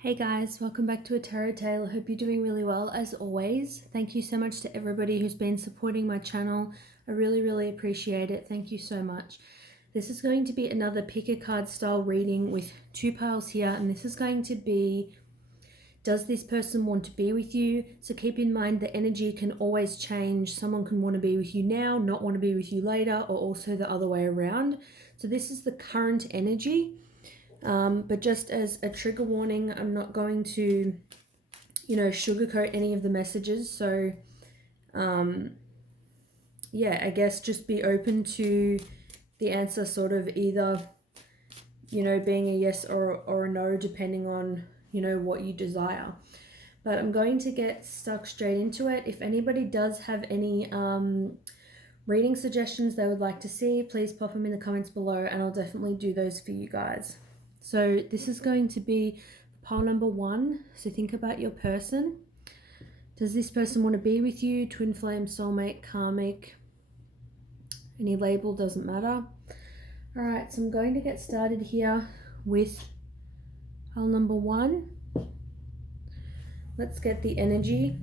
Hey guys, welcome back to a tarot tale. I hope you're doing really well as always. Thank you so much to everybody who's been supporting my channel. I really appreciate it. Thank you so much. This is going to be another pick a card style reading with two piles here, and this is going to be, does this person want to be with you? So keep in mind the energy can always change. Someone can want to be with you now, not want to be with you later, or also the other way around. So this is the current energy. But just as a trigger warning, I'm not going to, sugarcoat any of the messages. So, yeah, I guess just be open to the answer sort of either, being a yes or a no, depending on, what you desire. But I'm going to get stuck straight into it. If anybody does have any reading suggestions they would like to see, please pop them in the comments below and I'll definitely do those for you guys. So this is going to be pile number 1. So think about your person. Does this person want to be with you? Twinflame, soulmate, karmic, any label, doesn't matter. All right, so I'm going to get started here with pile number 1. Let's get the energy.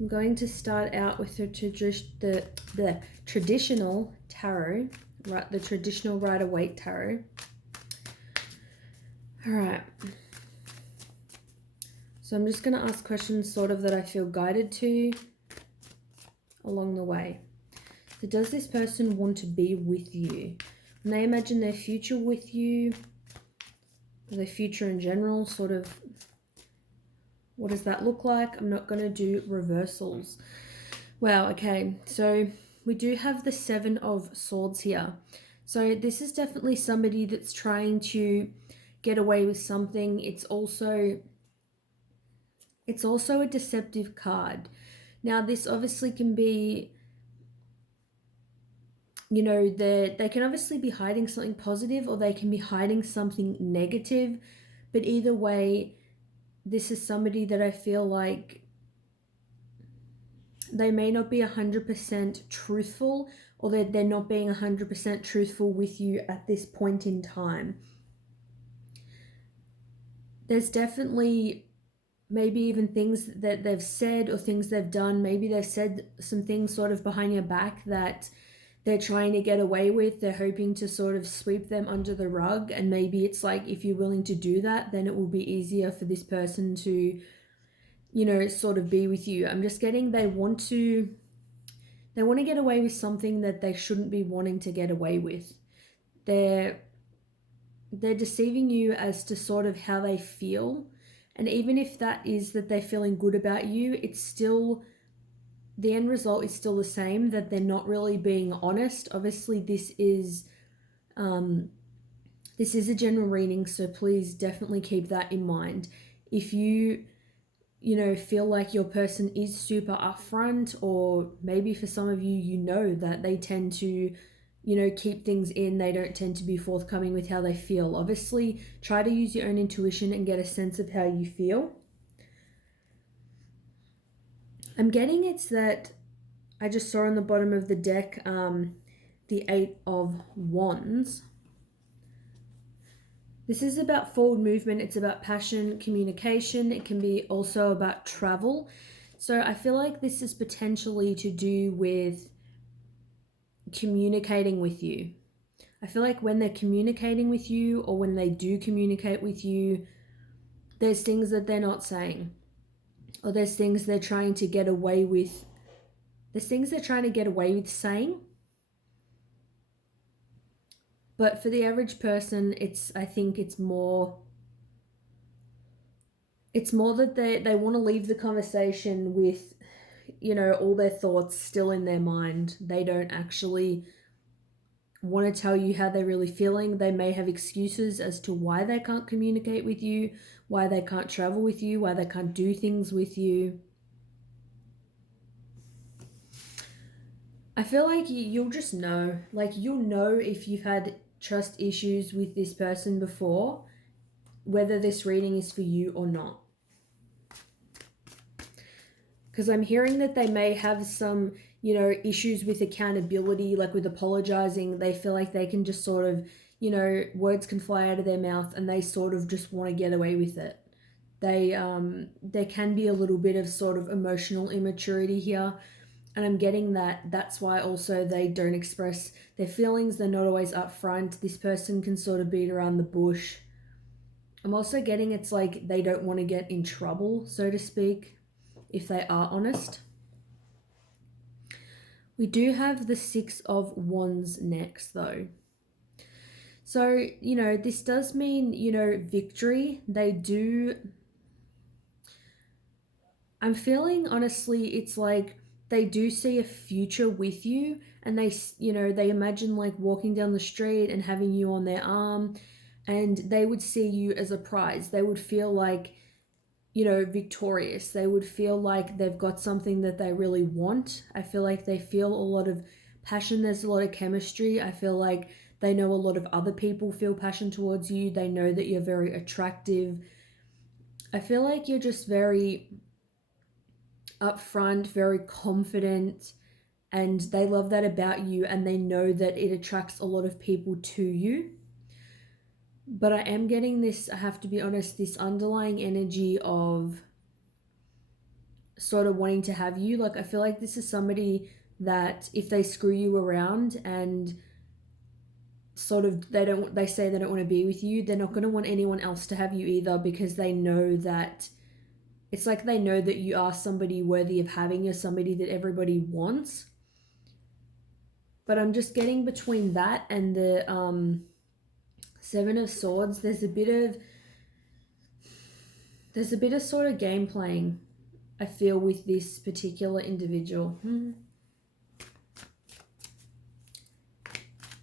I'm going to start out with the traditional tarot, right? The traditional Rider-Waite tarot. All right. So I'm just going to ask questions sort of that I feel guided to along the way. So does this person want to be with you? When they imagine their future with you, or their future in general, sort of, what does that look like? I'm not going to do reversals. Wow, okay. So we do have the 7 of Swords here. So this is definitely somebody that's trying to get away with something. It's also a deceptive card. Now this obviously can be, they can obviously be hiding something positive or they can be hiding something negative, but either way, this is somebody that I feel like they may not be 100% truthful, or they're not being 100% truthful with you at this point in time. There's definitely maybe even things that they've said or things they've done. Maybe they've said some things sort of behind your back that they're trying to get away with. They're hoping to sort of sweep them under the rug. And maybe it's like, if you're willing to do that, then it will be easier for this person to, sort of be with you. I'm just getting they want to get away with something that they shouldn't be wanting to get away with. They're deceiving you as to sort of how they feel. And even if that is that they're feeling good about you, it's still, the end result is still the same, that they're not really being honest. Obviously, this is a general reading, so please definitely keep that in mind. If you feel like your person is super upfront, or maybe for some of you, that they tend to, keep things in, they don't tend to be forthcoming with how they feel. Obviously, try to use your own intuition and get a sense of how you feel. I'm getting it's that I just saw on the bottom of the deck, the 8 of Wands. This is about forward movement. It's about passion, communication. It can be also about travel. So I feel like this is potentially to do with communicating with you. I feel like when they're communicating with you, or when they do communicate with you, there's things that they're not saying, or there's things they're trying to get away with. There's things they're trying to get away with saying. But for the average person, I think it's more that they want to leave the conversation with, all their thoughts still in their mind. They don't actually want to tell you how they're really feeling. They may have excuses as to why they can't communicate with you, why they can't travel with you, why they can't do things with you. I feel like you'll just know. Like, you'll know if you've had trust issues with this person before, whether this reading is for you or not. Because I'm hearing that they may have some, issues with accountability, like with apologizing. They feel like they can just sort of, you know, words can fly out of their mouth and they sort of just want to get away with it. There can be a little bit of sort of emotional immaturity here, and I'm getting that that's why also they don't express their feelings. They're not always upfront. This person can sort of beat around the bush. I'm also getting it's like they don't want to get in trouble, so to speak, if they are honest. We do have the Six of Wands next, though. So, you know, this does mean, you know, victory. They do. I'm feeling, honestly, it's like they do see a future with you, and they, you know, they imagine like walking down the street and having you on their arm, and they would see you as a prize. They would feel like, you know, victorious. They would feel like they've got something that they really want. I feel like they feel a lot of passion. There's a lot of chemistry. I feel like they know a lot of other people feel passion towards you. They know that you're very attractive. I feel like you're just very upfront, very confident, and they love that about you, and they know that it attracts a lot of people to you. But I am getting this, I have to be honest, this underlying energy of sort of wanting to have you. Like, I feel like this is somebody that if they screw you around and sort of they say they don't want to be with you, they're not going to want anyone else to have you either, because they know that it's like they know that you are somebody worthy of having. You're somebody that everybody wants. But I'm just getting between that and the Seven of Swords, there's a bit of sort of game playing, I feel, with this particular individual.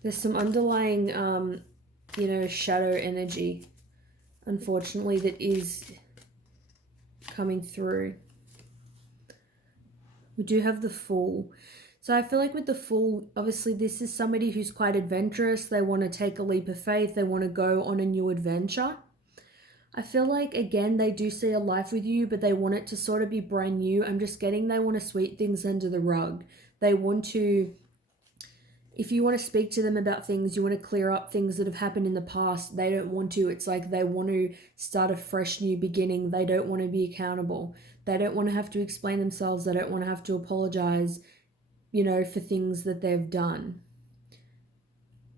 There's some underlying, you know, shadow energy, unfortunately, that is coming through. We do have the Fool. So I feel like with the Fool, obviously this is somebody who's quite adventurous. They want to take a leap of faith. They want to go on a new adventure. I feel like, again, they do see a life with you, but they want it to sort of be brand new. I'm just getting they want to sweep things under the rug. They want to, if you want to speak to them about things, you want to clear up things that have happened in the past, they don't want to. It's like they want to start a fresh new beginning. They don't want to be accountable. They don't want to have to explain themselves. They don't want to have to apologize, you know, for things that they've done.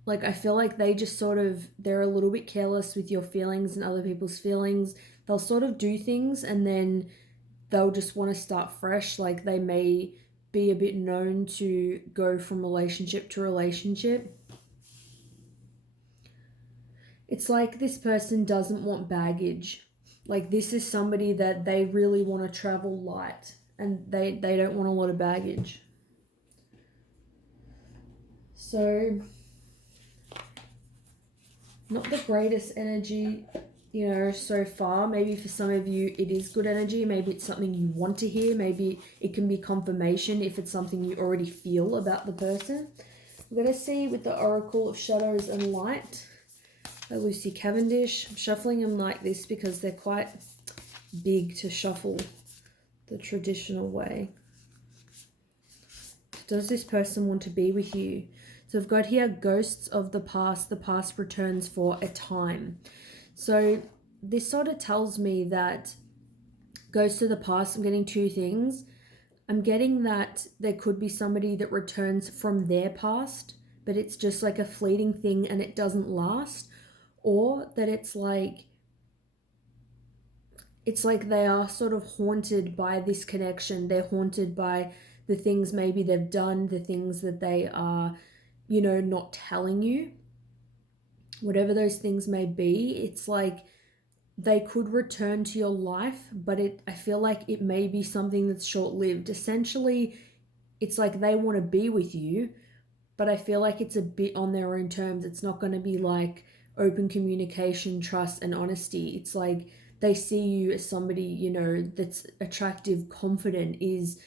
Like, I feel like they just sort of, they're a little bit careless with your feelings and other people's feelings. They'll sort of do things and then they'll just want to start fresh. Like, they may be a bit known to go from relationship to relationship. It's like this person doesn't want baggage. Like, this is somebody that they really want to travel light and they don't want a lot of baggage. So, not the greatest energy, you know, so far. Maybe for some of you it is good energy. Maybe it's something you want to hear. Maybe it can be confirmation if it's something you already feel about the person. We're going to see with the Oracle of Shadows and Light by Lucy Cavendish. I'm shuffling them like this because they're quite big to shuffle the traditional way. Does this person want to be with you? So I've got here ghosts of the past returns for a time. So this sort of tells me that ghosts of the past, I'm getting two things. I'm getting that there could be somebody that returns from their past, but it's just like a fleeting thing and it doesn't last. Or that it's like they are sort of haunted by this connection. They're haunted by the things maybe they've done, the things that they are, you know, not telling you. Whatever those things may be, it's like they could return to your life, but I feel like it may be something that's short-lived. Essentially, it's like they want to be with you, but I feel like it's a bit on their own terms. It's not going to be like open communication, trust, and honesty. It's like they see you as somebody, you know, that's attractive, confident, is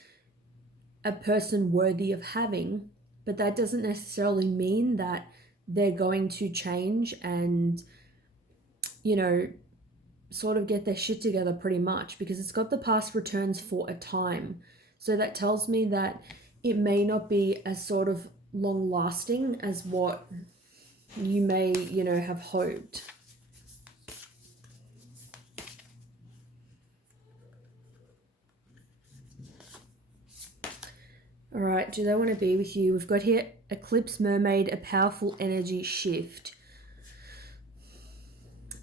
a person worthy of having, but that doesn't necessarily mean that they're going to change and, you know, sort of get their shit together pretty much, because it's got the past returns for a time. So that tells me that it may not be as sort of long lasting as what you may, you know, have hoped. All right, do they want to be with you? We've got here Eclipse Mermaid, a powerful energy shift.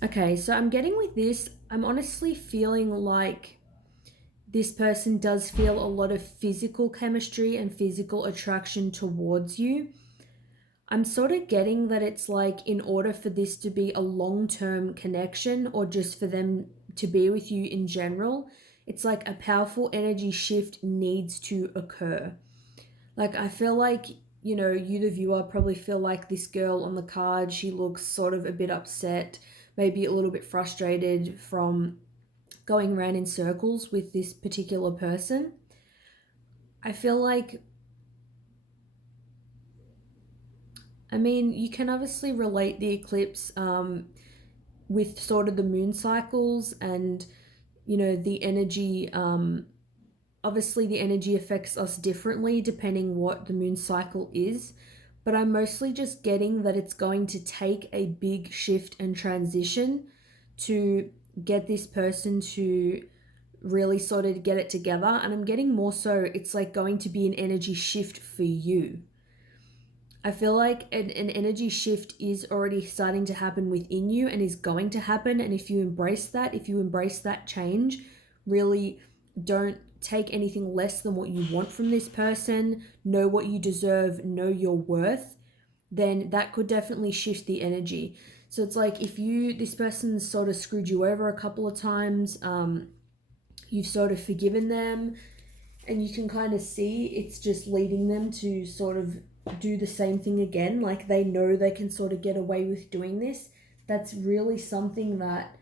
Okay, so I'm getting with this, I'm honestly feeling like this person does feel a lot of physical chemistry and physical attraction towards you. I'm sort of getting that it's like in order for this to be a long-term connection or just for them to be with you in general, it's like a powerful energy shift needs to occur. Like I feel like, you know, you the viewer probably feel like this girl on the card, she looks sort of a bit upset, maybe a little bit frustrated from going around in circles with this particular person. I feel like, I mean, you can obviously relate the eclipse with sort of the moon cycles and, you know, the energy. Obviously, the energy affects us differently depending what the moon cycle is. But I'm mostly just getting that it's going to take a big shift and transition to get this person to really sort of get it together. And I'm getting more so it's like going to be an energy shift for you. I feel like an energy shift is already starting to happen within you and is going to happen. And if you embrace that, if you embrace that change, really don't take anything less than what you want from this person, know what you deserve, know your worth, then that could definitely shift the energy. So it's like if this person sort of screwed you over a couple of times, you've sort of forgiven them, and you can kind of see it's just leading them to sort of do the same thing again. Like they know they can sort of get away with doing this. That's really something that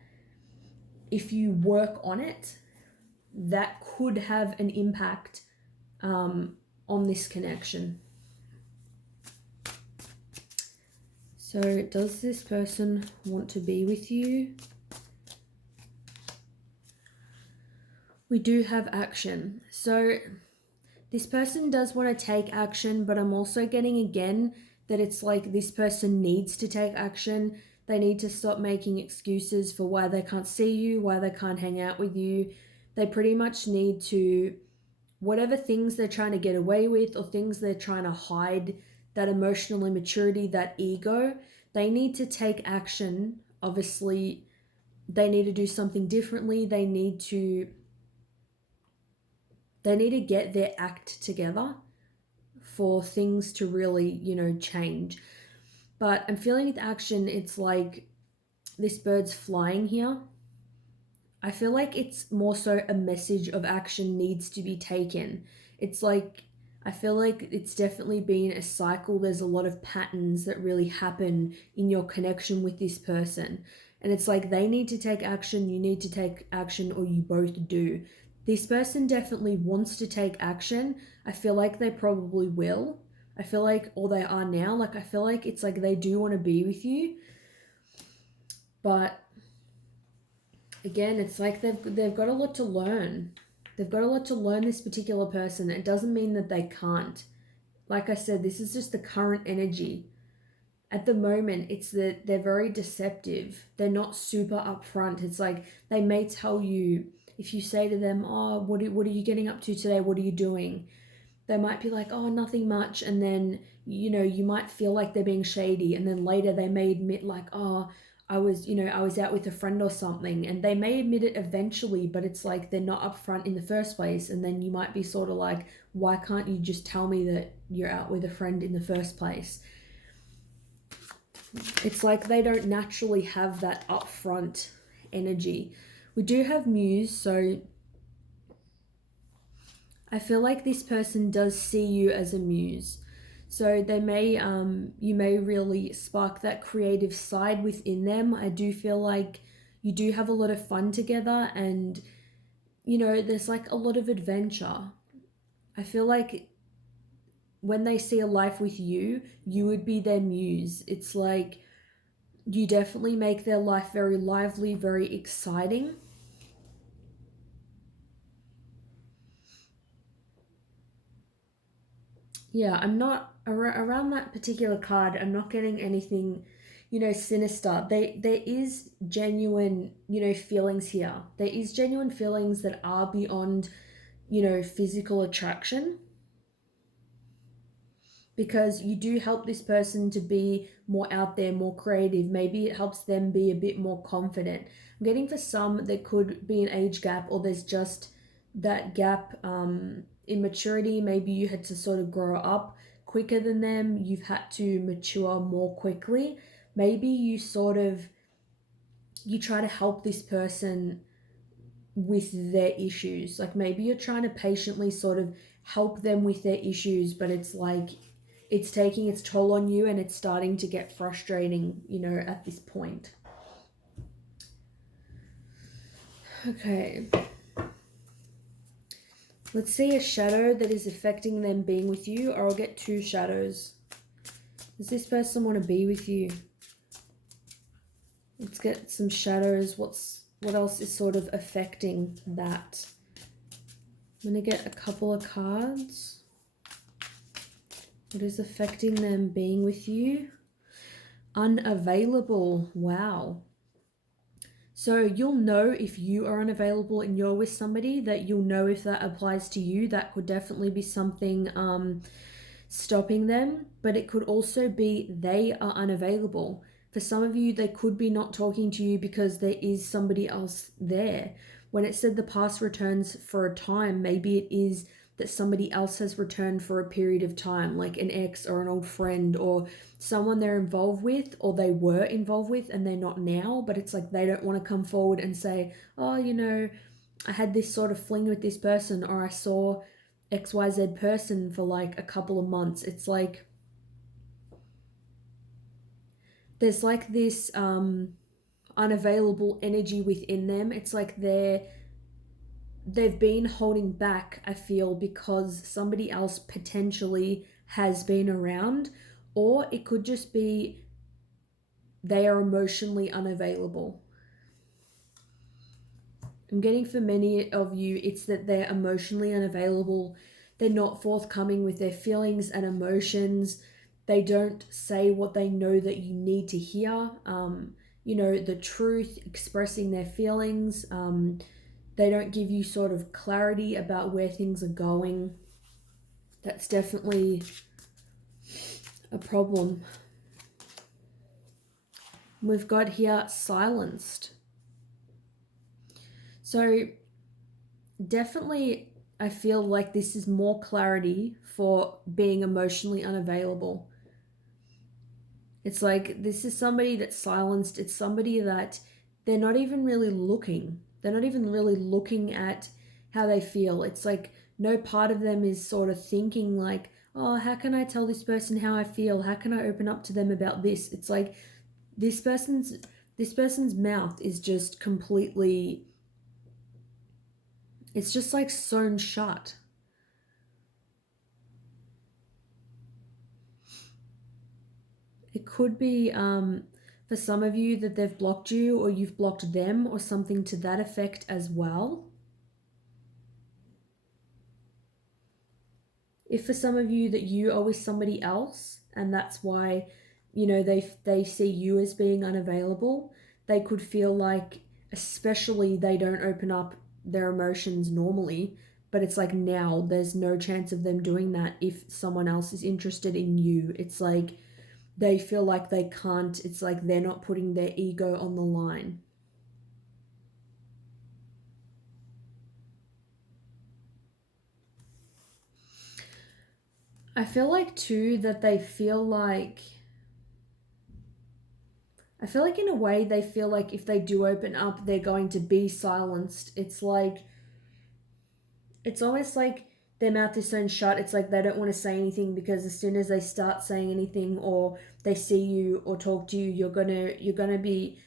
if you work on it, that could have an impact on this connection. So does this person want to be with you? We do have action. So this person does want to take action, but I'm also getting again that it's like this person needs to take action. They need to stop making excuses for why they can't see you, why they can't hang out with you. They pretty much need to, whatever things they're trying to get away with or things they're trying to hide, that emotional immaturity, that ego, they need to take action. Obviously, they need to do something differently. They need to get their act together for things to really, you know, change. But I'm feeling with action, it's like this bird's flying here. I feel like it's more so a message of action needs to be taken. It's like, I feel like it's definitely been a cycle. There's a lot of patterns that really happen in your connection with this person. And it's like they need to take action, you need to take action, or you both do. This person definitely wants to take action. I feel like they probably will. I feel like, or they are now, like I feel like it's like they do want to be with you. But again, it's like they've got a lot to learn. They've got a lot to learn, this particular person. It doesn't mean that they can't. Like I said, this is just the current energy. At the moment, it's that they're very deceptive. They're not super upfront. It's like they may tell you, if you say to them, oh, what are you getting up to today? What are you doing? They might be like, oh, nothing much. And then, you know, you might feel like they're being shady. And then later they may admit like, oh, I was out with a friend or something. And they may admit it eventually, but it's like they're not upfront in the first place. And then you might be sort of like, why can't you just tell me that you're out with a friend in the first place? It's like they don't naturally have that upfront energy. We do have Muse, so I feel like this person does see you as a muse. So they may, you may really spark that creative side within them. I do feel like you do have a lot of fun together, and you know, there's like a lot of adventure. I feel like when they see a life with you, you would be their muse. It's like you definitely make their life very lively, very exciting. Yeah, I'm not around that particular card. I'm not getting anything you know, sinister. There is genuine, you know, feelings here. There is genuine feelings that are beyond, you know, physical attraction, because you do help this person to be more out there, more creative. Maybe it helps them be a bit more confident. I'm getting for some there could be an age gap, or there's just that gap in maturity. Maybe you had to sort of grow up quicker than them. You've had to mature more quickly. Maybe you try to help this person with their issues. Like maybe you're trying to patiently sort of help them with their issues, but it's like it's taking its toll on you and it's starting to get frustrating, you know, at this point. Okay. Let's see a shadow that is affecting them being with you, or I'll get two shadows. Does this person want to be with you? Let's get some shadows. What else is sort of affecting that? I'm going to get a couple of cards. What is affecting them being with you? Unavailable. Wow. So you'll know if you are unavailable and you're with somebody, that you'll know if that applies to you. That could definitely be something stopping them, but it could also be they are unavailable. For some of you, they could be not talking to you because there is somebody else there. When it said the past returns for a time, maybe it is that somebody else has returned for a period of time, like an ex or an old friend or someone they're involved with or they were involved with and they're not now, but it's like they don't want to come forward and say, oh, you know, I had this sort of fling with this person, or I saw XYZ person for like a couple of months. It's like there's like this unavailable energy within them. It's like they've been holding back, I feel, because somebody else potentially has been around, or it could just be they are emotionally unavailable. I'm getting for many of you, it's that they're emotionally unavailable. They're not forthcoming with their feelings and emotions. They don't say what they know that you need to hear. You know, the truth, expressing their feelings. They don't give you sort of clarity about where things are going. That's definitely a problem. We've got here silenced. So definitely I feel like this is more clarity for being emotionally unavailable. It's like this is somebody that's silenced. It's somebody that they're not even really looking. They're not even really looking at how they feel. It's like no part of them is sort of thinking like, oh, how can I tell this person how I feel? How can I open up to them about this? It's like this person's mouth is just completely, it's just like sewn shut. It could be for some of you that they've blocked you or you've blocked them or something to that effect as well. If for some of you that you are with somebody else and that's why, you know, they see you as being unavailable, they could feel like, especially they don't open up their emotions normally, but it's like now there's no chance of them doing that if someone else is interested in you. It's like they feel like they can't, it's like they're not putting their ego on the line. I feel like too that they feel like, I feel like in a way they feel like if they do open up, they're going to be silenced. It's like, it's almost like their mouth is sewn shut. It's like they don't want to say anything because as soon as they start saying anything or they see you or talk to you, you're gonna be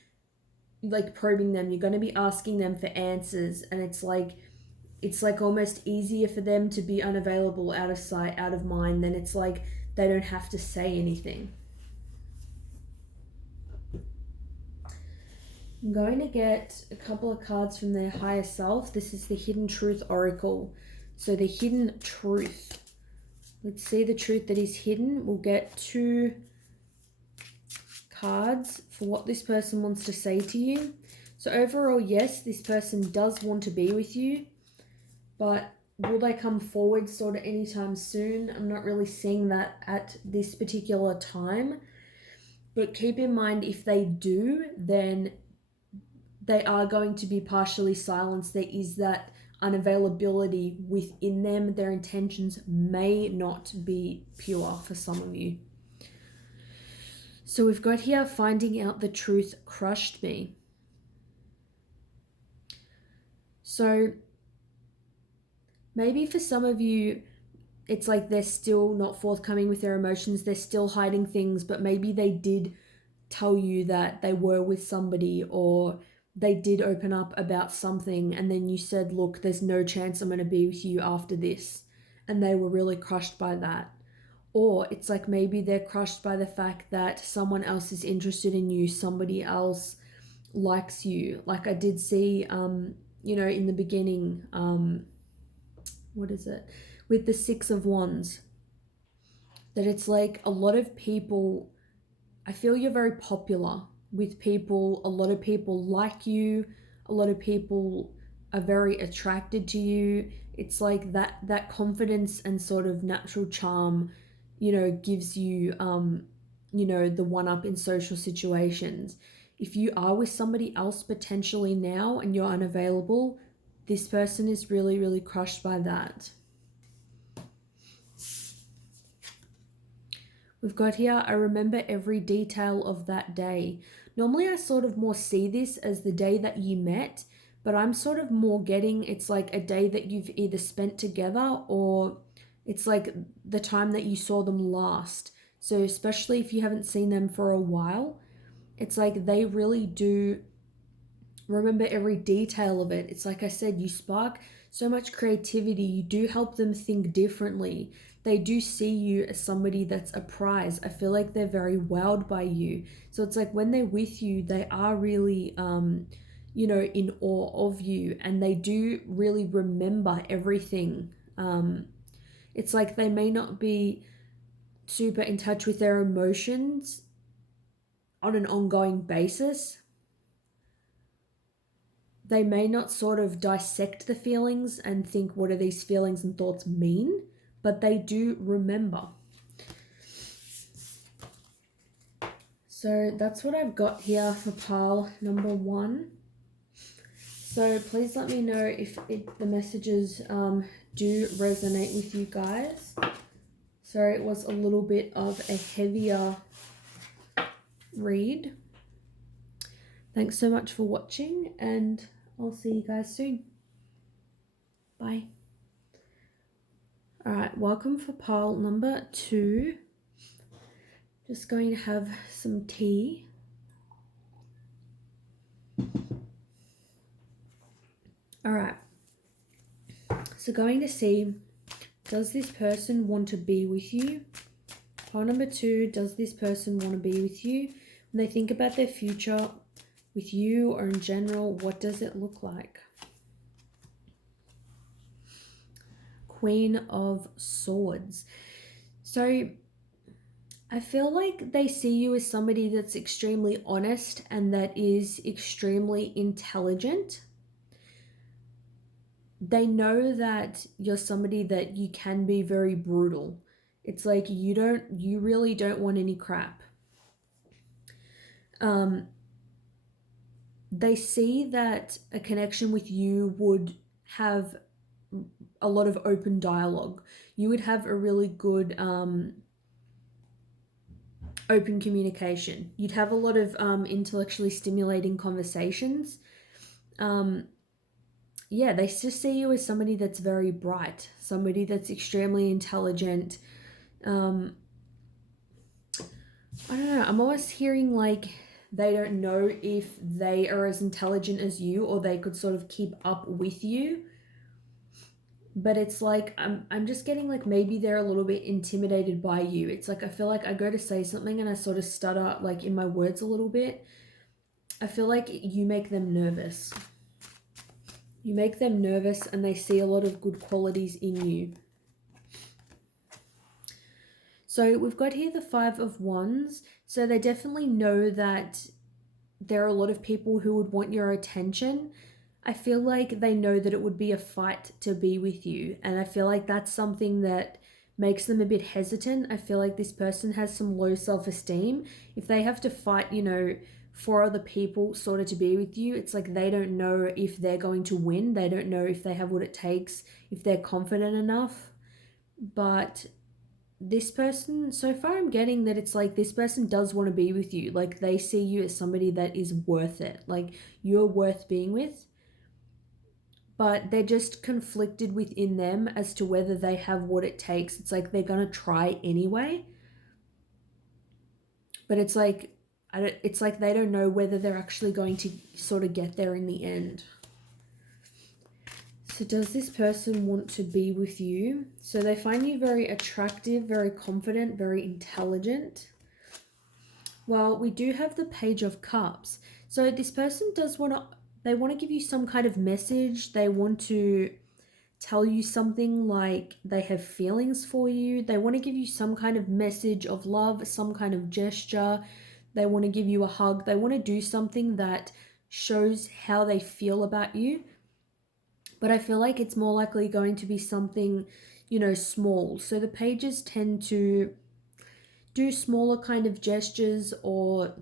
like probing them. You're gonna be asking them for answers, and it's like almost easier for them to be unavailable, out of sight, out of mind. Then it's like they don't have to say anything. I'm going to get a couple of cards from their higher self. This is the Hidden Truth Oracle. So the hidden truth. Let's see the truth that is hidden. We'll get two cards for what this person wants to say to you. So overall, yes, this person does want to be with you, but will they come forward sort of anytime soon? I'm not really seeing that at this particular time. But keep in mind, if they do, then they are going to be partially silenced. There is that unavailability within them. Their intentions may not be pure for some of you. So we've got here, finding out the truth crushed me. So maybe for some of you, it's like they're still not forthcoming with their emotions. They're still hiding things, but maybe they did tell you that they were with somebody, or they did open up about something, and then you said, look, there's no chance I'm going to be with you after this. And they were really crushed by that. Or it's like maybe they're crushed by the fact that someone else is interested in you, somebody else likes you. Like I did see, you know, in the beginning, what is it? With the Six of Wands, that it's like a lot of people, I feel you're very popular with people. A lot of people like you. A lot of people are very attracted to you. It's like that confidence and sort of natural charm, you know, gives you, you know, the one up in social situations. If you are with somebody else potentially now and you're unavailable, this person is really, really crushed by that. We've got here, I remember every detail of that day. Normally I sort of more see this as the day that you met, but I'm sort of more getting it's like a day that you've either spent together, or it's like the time that you saw them last. So especially if you haven't seen them for a while, it's like they really do remember every detail of it. It's like I said, you spark so much creativity. You do help them think differently. They do see you as somebody that's a prize. I feel like they're very wowed by you. So it's like when they're with you, they are really, you know, in awe of you, and they do really remember everything. It's like they may not be super in touch with their emotions on an ongoing basis. They may not sort of dissect the feelings and think, what do these feelings and thoughts mean? But they do remember. So that's what I've got here for pile number 1. So please let me know if the messages do resonate with you guys. Sorry, it was a little bit of a heavier read. Thanks so much for watching, and I'll see you guys soon. Bye. All right, welcome for pile number 2. Just going to have some tea. All right. So going to see, does this person want to be with you? Pile number 2, does this person want to be with you? When they think about their future with you or in general, what does it look like? Queen of Swords. So I feel like they see you as somebody that's extremely honest and that is extremely intelligent. They know that you're somebody that you can be very brutal. It's like you really don't want any crap. They see that a connection with you would have a lot of open dialogue. You would have a really good open communication. You'd have a lot of intellectually stimulating conversations. Yeah, they just see you as somebody that's very bright, somebody that's extremely intelligent. I don't know, I'm almost hearing like they don't know if they are as intelligent as you, or they could sort of keep up with you. But it's like, I'm just getting like maybe they're a little bit intimidated by you. It's like I feel like I go to say something and I sort of stutter like in my words a little bit. I feel like you make them nervous. You make them nervous and they see a lot of good qualities in you. So we've got here the 5 of Wands. So they definitely know that there are a lot of people who would want your attention. I feel like they know that it would be a fight to be with you. And I feel like that's something that makes them a bit hesitant. I feel like this person has some low self-esteem. If they have to fight, for other people sort of to be with you, it's like they don't know if they're going to win. They don't know if they have what it takes, if they're confident enough. But this person, so far I'm getting that it's like this person does want to be with you. Like they see you as somebody that is worth it. Like you're worth being with, but they're just conflicted within them as to whether they have what it takes. It's like they're going to try anyway. But it's like it's like they don't know whether they're actually going to sort of get there in the end. So does this person want to be with you? So they find you very attractive, very confident, very intelligent. Well, we do have the Page of Cups. So this person they want to give you some kind of message. They want to tell you something, like they have feelings for you. They want to give you some kind of message of love, some kind of gesture. They want to give you a hug. They want to do something that shows how they feel about you. But I feel like it's more likely going to be something, small. So the pages tend to do smaller kind of gestures, or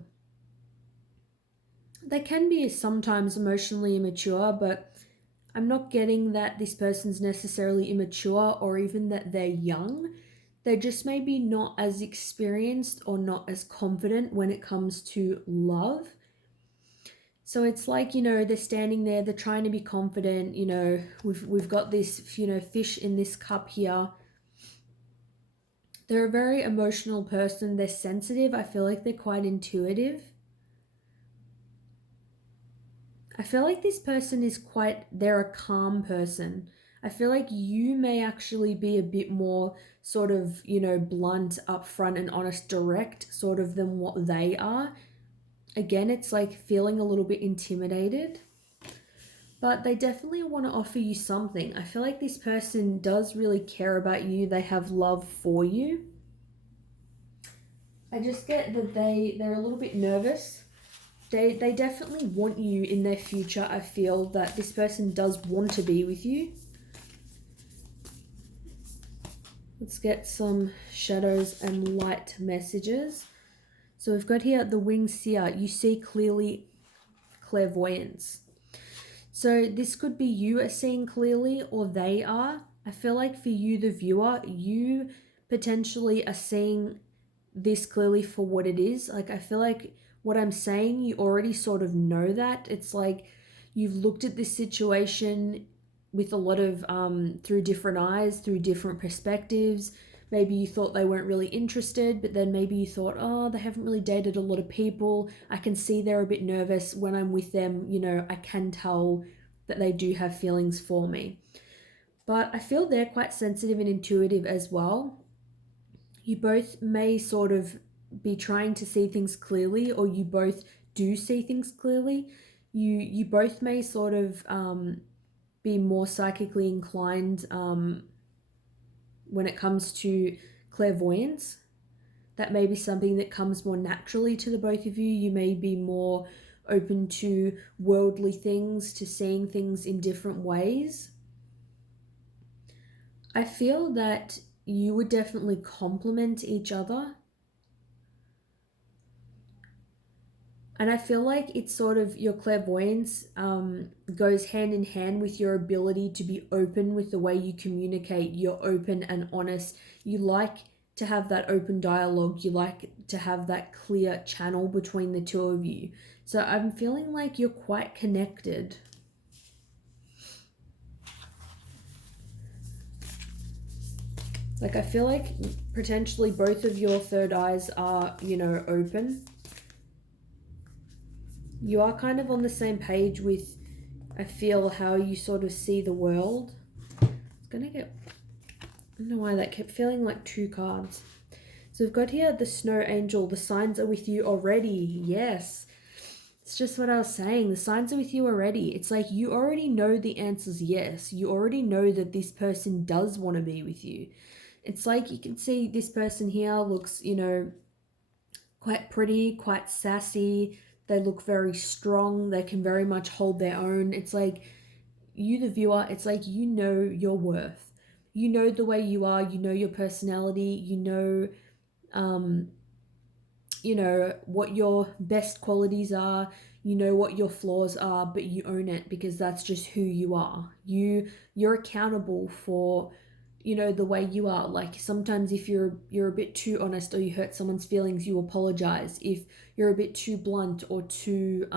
they can be sometimes emotionally immature, but I'm not getting that this person's necessarily immature or even that they're young. They're just maybe not as experienced or not as confident when it comes to love. So it's like, they're standing there, they're trying to be confident, we've got this, fish in this cup here. They're a very emotional person, they're sensitive, I feel like they're quite intuitive. I feel like this person they're a calm person. I feel like you may actually be a bit more sort of, blunt, upfront and honest, direct sort of than what they are. Again, it's like feeling a little bit intimidated, but they definitely want to offer you something. I feel like this person does really care about you. They have love for you. I just get that they're a little bit nervous. They definitely want you in their future. I feel that this person does want to be with you. Let's get some shadows and light messages. So we've got here the winged seer. You see clearly, clairvoyance. So this could be you are seeing clearly, or they are. I feel like for you, the viewer, you potentially are seeing this clearly for what it is. Like I feel like what I'm saying, you already sort of know that. It's like you've looked at this situation with a lot of through different eyes, through different perspectives. Maybe you thought they weren't really interested, but then maybe you thought, oh, they haven't really dated a lot of people. I can see they're a bit nervous when I'm with them. I can tell that they do have feelings for me. But I feel they're quite sensitive and intuitive as well. You both may sort of be trying to see things clearly, or you both do see things clearly. You both may sort of be more psychically inclined when it comes to clairvoyance. That may be something that comes more naturally to the both of you. You may be more open to worldly things, to seeing things in different ways. I feel that you would definitely complement each other. And I feel like it's sort of your clairvoyance goes hand in hand with your ability to be open with the way you communicate. You're open and honest. You like to have that open dialogue. You like to have that clear channel between the two of you. So I'm feeling like you're quite connected. Like I feel like potentially both of your third eyes are, open. You are kind of on the same page with, I feel, how you sort of see the world. It's gonna get, I don't know why that kept feeling like two cards. So we've got here the Snow Angel. The signs are with you already. Yes. It's just what I was saying. The signs are with you already. It's like you already know the answer's yes. You already know that this person does want to be with you. It's like you can see this person here looks, quite pretty, quite sassy. They look very strong. They can very much hold their own. It's like you, the viewer, it's like you know your worth. You know the way you are. You know your personality. Um, you know what your best qualities are. You know what your flaws are, but you own it because that's just who you are. You're accountable for the way you are. Like sometimes if you're a bit too honest or you hurt someone's feelings, you apologize. If you're a bit too blunt or too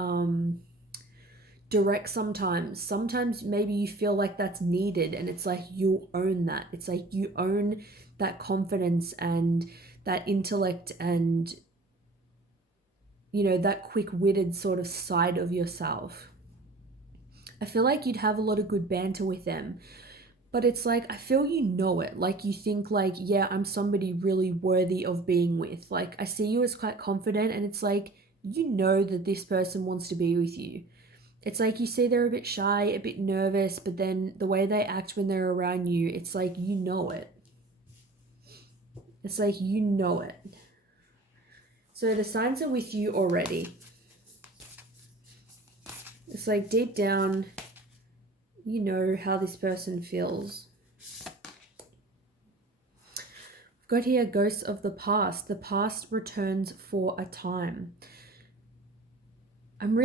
direct, sometimes maybe you feel like that's needed, and it's like you own that. It's like you own that confidence and that intellect and that quick-witted sort of side of yourself. I feel like you'd have a lot of good banter with them, but it's like I feel you know it. Like you think like, yeah, I'm somebody really worthy of being with. Like I see you as quite confident, and it's like you know that this person wants to be with you. It's like you see they're a bit shy, a bit nervous, but then the way they act when they're around you, it's like you know it. It's like you know it. So the signs are with you already. It's like deep down, you know how this person feels. I've got here ghosts of the past. The past returns for a time. I'm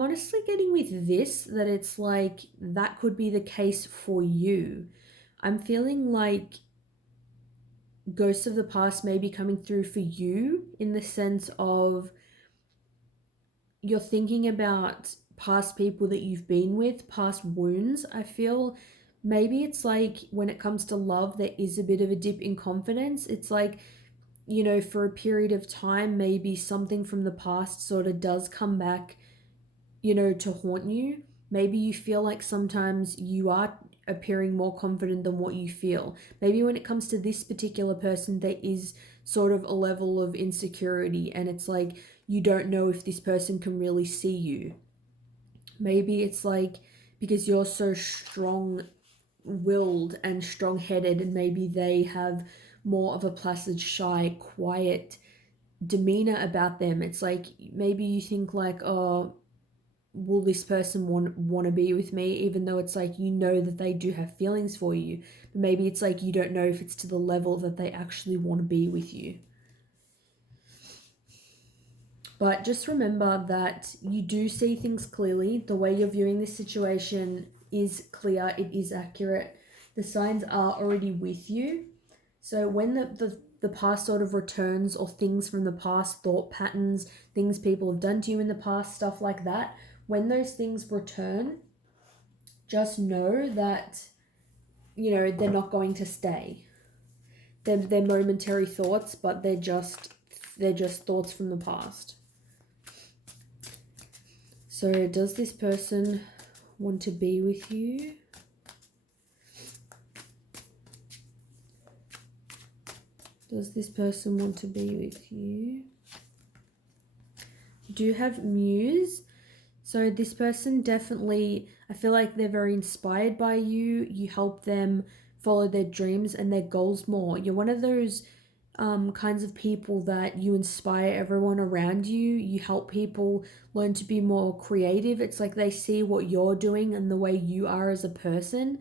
honestly getting with this that it's like that could be the case for you. I'm feeling like ghosts of the past may be coming through for you in the sense of you're thinking about past people that you've been with, past wounds. I feel maybe it's like when it comes to love, there is a bit of a dip in confidence. It's like, for a period of time, maybe something from the past sort of does come back, to haunt you. Maybe you feel like sometimes you are appearing more confident than what you feel. Maybe when it comes to this particular person, there is sort of a level of insecurity, and it's like you don't know if this person can really see you. Maybe it's like because you're so strong-willed and strong-headed, and maybe they have more of a placid, shy, quiet demeanor about them. It's like maybe you think like, oh, will this person want to be with me, even though it's like that they do have feelings for you, but maybe it's like you don't know if it's to the level that they actually want to be with you. But just remember that you do see things clearly. The way you're viewing this situation is clear, it is accurate. The signs are already with you. So when the past sort of returns, or things from the past, thought patterns, things people have done to you in the past, stuff like that, when those things return, just know that, they're not going to stay. They're momentary thoughts, but they're just thoughts from the past. So does this person want to be with you? Does this person want to be with you? You do have Muse. So this person definitely, I feel like they're very inspired by you. You help them follow their dreams and their goals more. You're one of those kinds of people that you inspire everyone around you. You help people learn to be more creative. It's like they see what you're doing and the way you are as a person.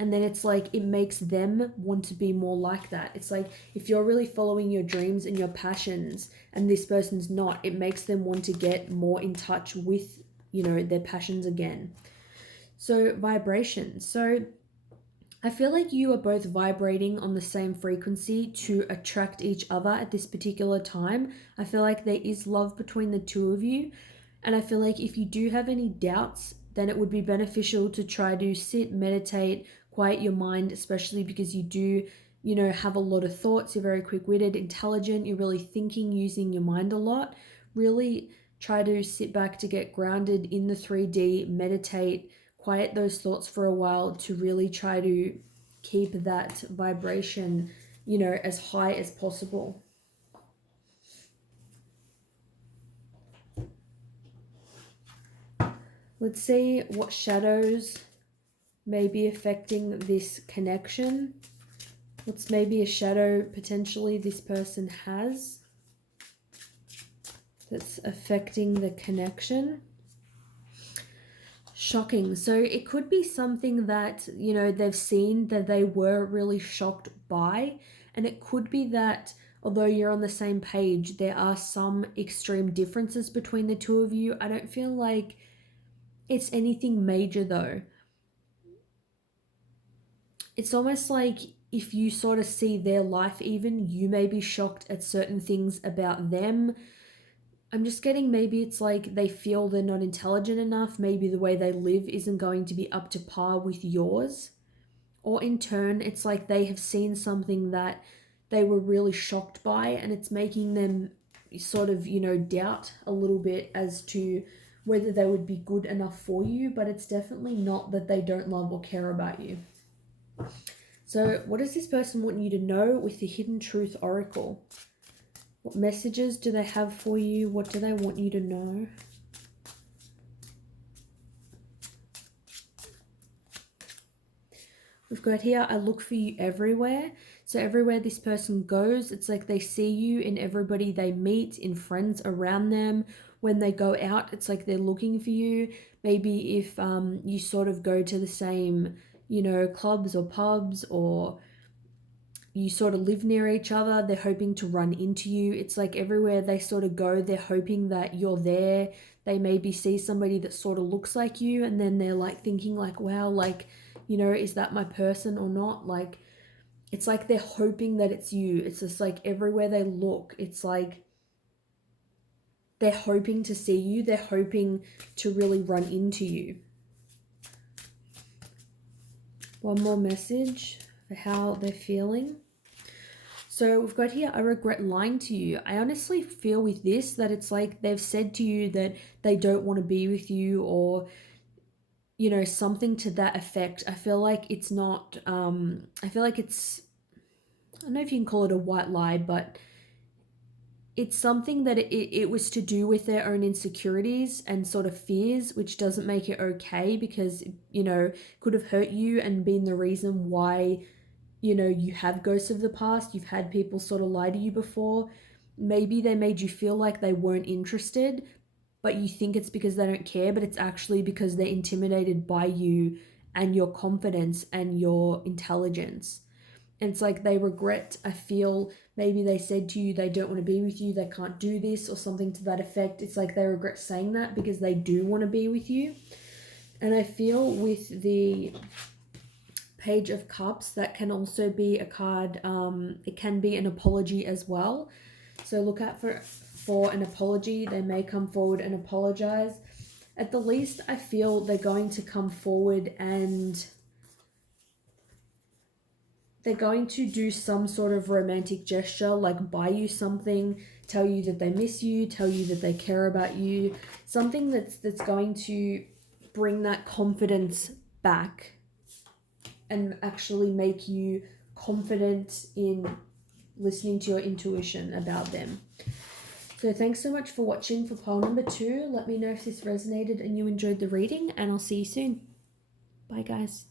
And then it's like it makes them want to be more like that. It's like if you're really following your dreams and your passions and this person's not, it makes them want to get more in touch with, their passions again. So vibration. So I feel like you are both vibrating on the same frequency to attract each other at this particular time. I feel like there is love between the two of you. And I feel like if you do have any doubts, then it would be beneficial to try to sit, meditate, quiet your mind, especially because you do, have a lot of thoughts. You're very quick-witted, intelligent. You're really thinking, using your mind a lot. Really try to sit back to get grounded in the 3D, meditate, quiet those thoughts for a while to really try to keep that vibration, as high as possible. Let's see what shadows may be affecting this connection. What's maybe a shadow potentially this person has. that's affecting the connection. Shocking. So it could be something that, you know, they've seen that they were really shocked by. And it could be that although you're on the same page, there are some extreme differences between the two of you. I don't feel like it's anything major though. It's almost like if you sort of see their life, even you may be shocked at certain things about them. I'm just getting, maybe it's like they feel they're not intelligent enough. Maybe the way they live isn't going to be up to par with yours. Or in turn, it's like they have seen something that they were really shocked by, and it's making them sort of, you know, doubt a little bit as to whether they would be good enough for you. But it's definitely not that they don't love or care about you. So what does this person want you to know with the Hidden Truth Oracle? What messages do they have for you? What do they want you to know? We've got here, I look for you everywhere. So everywhere this person goes, it's like they see you in everybody they meet, in friends around them. When they go out, it's like they're looking for you. Maybe if you sort of go to the same, you know, clubs or pubs, or you sort of live near each other, they're hoping to run into you. It's like everywhere they sort of go, they're hoping that you're there. They maybe see somebody that sort of looks like you, and then they're like thinking like, wow, like, you know, is that my person or not? Like, it's like they're hoping that it's you. It's just like everywhere they look, it's like they're hoping to see you. They're hoping to really run into you. One more message for how they're feeling. So we've got here, I regret lying to you. I honestly feel with this that it's like they've said to you that they don't want to be with you, or, you know, something to that effect. I feel like it's not, I feel like it's, I don't know if you can call it a white lie, but it's something that it was to do with their own insecurities and sort of fears, which doesn't make it okay, because, you know, could have hurt you and been the reason why, you know, you have ghosts of the past. You've had people sort of lie to you before. Maybe they made you feel like they weren't interested, but you think it's because they don't care, but it's actually because they're intimidated by you and your confidence and your intelligence. And it's like they regret, I feel, maybe they said to you they don't want to be with you, they can't do this, or something to that effect. It's like they regret saying that because they do want to be with you. And I feel with the Page of Cups, that can also be a card, it can be an apology as well. So look out for an apology. They may come forward and apologize. At the least, I feel they're going to come forward and they're going to do some sort of romantic gesture, like buy you something, tell you that they miss you, tell you that they care about you, something that's going to bring that confidence back and actually make you confident in listening to your intuition about them. So thanks so much for watching for pile number 2. Let me know if this resonated and you enjoyed the reading, and I'll see you soon. Bye guys.